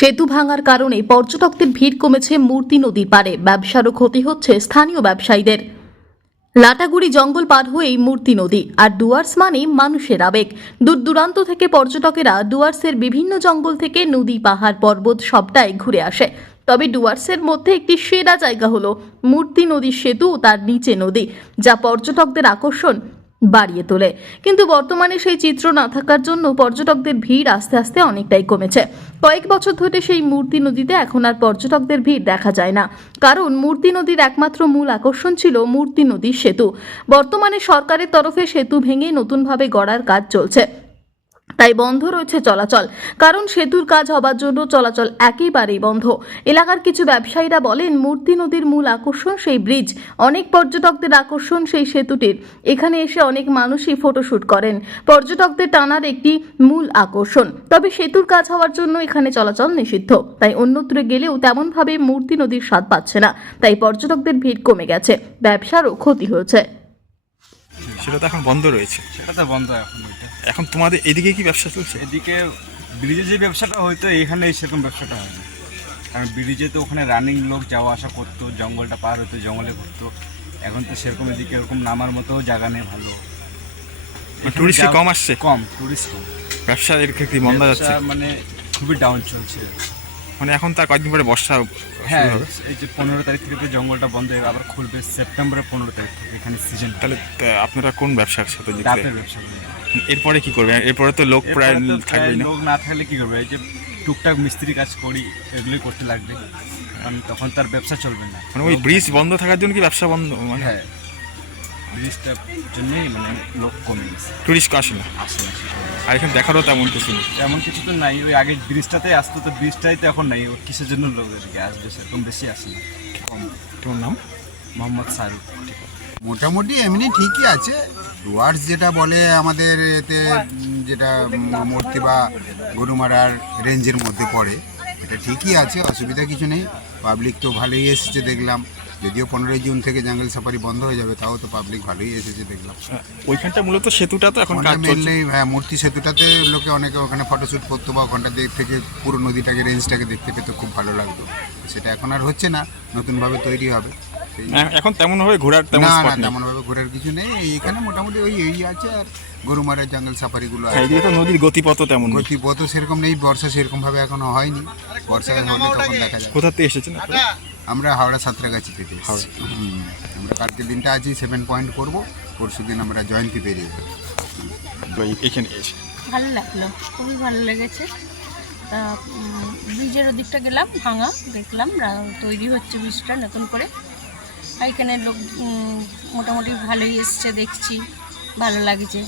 সেতু ভাঙার কারণে পর্যটকদের ভিড় কমেছে মূর্তি নদীর পাড়ে। ব্যবসারও ক্ষতি হচ্ছে স্থানীয় ব্যবসায়ীদের। লাটাগুড়ি জঙ্গল পার হয়েই মূর্তি নদী, আর ডুয়ার্স মানে মানুষের আবেগ। দূর দূরান্ত থেকে পর্যটকেরা ডুয়ার্সের বিভিন্ন জঙ্গল থেকে নদী, পাহাড়, পর্বত সবটাই ঘুরে আসে। তবে ডুয়ার্সের মধ্যে একটি সেরা জায়গা হলো মূর্তি নদীর সেতু ও তার নিচে নদী, যা পর্যটকদের আকর্ষণ বাড়িয়ে তোলে। কিন্তু বর্তমানে সেই চিত্র না থাকার জন্য পর্যটকদের ভিড় আস্তে আস্তে অনেকটাই কমেছে। কয়েক বছর ধরে সেই মূর্তি নদীতে এখন আর পর্যটকদের ভিড় দেখা যায় না, কারণ মূর্তি নদীর একমাত্র মূল আকর্ষণ ছিল মূর্তি নদীর সেতু। বর্তমানে সরকারের তরফে সেতু ভেঙে নতুনভাবে গড়ার কাজ চলছে, তাই বন্ধ রয়েছে চলাচল। কারণ সেতুর কাজ হবার জন্য চলাচল একেবারেই বন্ধ। এলাকার কিছু ব্যবসায়ীরা বলেন, মূর্তি নদীর মূল আকর্ষণ সেই ব্রিজ, অনেক পর্যটকদের আকর্ষণ সেই সেতুটির। এখানে এসে অনেক মানুষই ফটোশুট করেন, পর্যটকদের টানার একটি মূল আকর্ষণ। তবে সেতুর কাজ হওয়ার জন্য এখানে চলাচল নিষিদ্ধ, তাই অন্যত্র গেলেও তেমনভাবে মূর্তি নদীর স্বাদ পাচ্ছে না। তাই পর্যটকদের ভিড় কমে গেছে, ব্যবসারও ক্ষতি হয়েছে। সেটা তো এখন বন্ধ রয়েছে। সেটা তো বন্ধ এখন। এখন তোমাদের এদিকে কি ব্যবসা চলছে? এদিকে ব্রিজে যে ব্যবসাটা হয়তো এখানে সেরকম ব্যবসাটা হয় না, কারণ ব্রিজে তো ওখানে রানিং লোক যাওয়া আসা করতো, জঙ্গলটা পার হতো, জঙ্গলে ঘুরতো। এখন তো সেরকম এদিকে এরকম নামার মতো জায়গা নেই ভালো, টুরিস্ট কম আসছে, কম টুরিস্ট কম। ব্যবসা এর ক্ষেত্রে বন্ধ যাচ্ছে, মানে খুবই ডাউন চলছে। মানে এখন তার কয়েকদিন পরে বর্ষা হ্যাঁ, শুরু হবে। এই যে 15 তারিখ থেকে তো জঙ্গলটা বন্ধ হয়ে আবার খুলবে সেপ্টেম্বরের 15 তারিখ থেকে। এখানে সিজন, তাহলে আপনারা কোন ব্যবসার সাথে যুক্ত? ডাবের ব্যবসা করি। এরপরে কি করবেন? এরপরে তো লোক প্রায় এরপরে তো থাকবেই না। লোক না থাকলে কি করবে? এই যে টুকটাক মিস্ত্রি কাজ করি, এগুলোই করতে লাগবে, কারণ তখন তার ব্যবসা চলবে না। মানে ওই ব্রিজ বন্ধ থাকার জন্য কি ব্যবসা বন্ধ? মানে হ্যাঁ, ব্রিজটার জন্যই মানে লোক কমে গেছে, টুরিস্ট আসে না, আসে না। আর এখানে দেখারও তেমন কিছু নেই। এমন কিছু তো নাই, ওই আগে ব্রিজটাতে আসতো, তো ব্রিজটাই তো এখন নাই। ও কিসের জন্য লোক এদিকে আসবে? সেরকম বেশি আসে না, কম। তোমার নাম? মোহাম্মদ শাহরুখ। মোটামুটি এমনি ঠিকই আছে। ডুয়ার্স যেটা বলে আমাদের এতে, যেটা মূর্তি বা গরুমারার রেঞ্জের মধ্যে পড়ে, এটা ঠিকই আছে, অসুবিধা কিছু নেই। পাবলিক তো ভালোই এসেছে দেখলাম, যদিও 15 জুন থেকে জঙ্গল সাফারি বন্ধ হয়ে যাবে, তাও তো পাবলিক ভালোই এসেছে দেখলাম। ওইখানটা মূলত সেতুটা তো এখন কাজ চলছে। মেনলি হ্যাঁ, মূর্তি সেতুটাতে লোকে অনেকে ওখানে ফটোশ্যুট করতো, বা ওখানটা থেকে পুরো নদীটাকে, রেঞ্জটাকে দেখতে পেতে খুব ভালো লাগতো। সেটা এখন আর হচ্ছে না, নতুনভাবে তৈরি হবে। এখন তেমন ভাবে ঘোরার তেমন না স্পট না, নেই। তেমন ভাবে ঘোরার কিছু নেই। এখানে মোটামুটি ওই এই আছে, আর গরুমারার জঙ্গল সাফারিগুলো আছে। এদিকে তো নদীর গতিপথ তেমন নেই। গতিপথ সেরকম নেই, বর্ষা সেরকম ভাবে এখনো হয়নি। বর্ষা হলে তখন দেখা যাবে। কোথা থেকে এসেছেন আপনারা? আমরা হাওড়া সাঁতরাগাছি থেকে এসেছি। আমরা কালকে দিনটা আছি 7 পয়েন্ট করব, পরশু দিন আমরা জয়ন্তী পেরিয়ে যাবো। এখানে এসে ভালো লাগলো, খুবই ভালো লেগেছে। তা ব্রিজের ওদিকটা গেলাম, ভাঙা দেখলাম, তৈরি হচ্ছে ব্রিজটা নতুন করে। এখানে লোক মোটামুটি ভালোই এসছে, দেখছি ভালো লাগছে।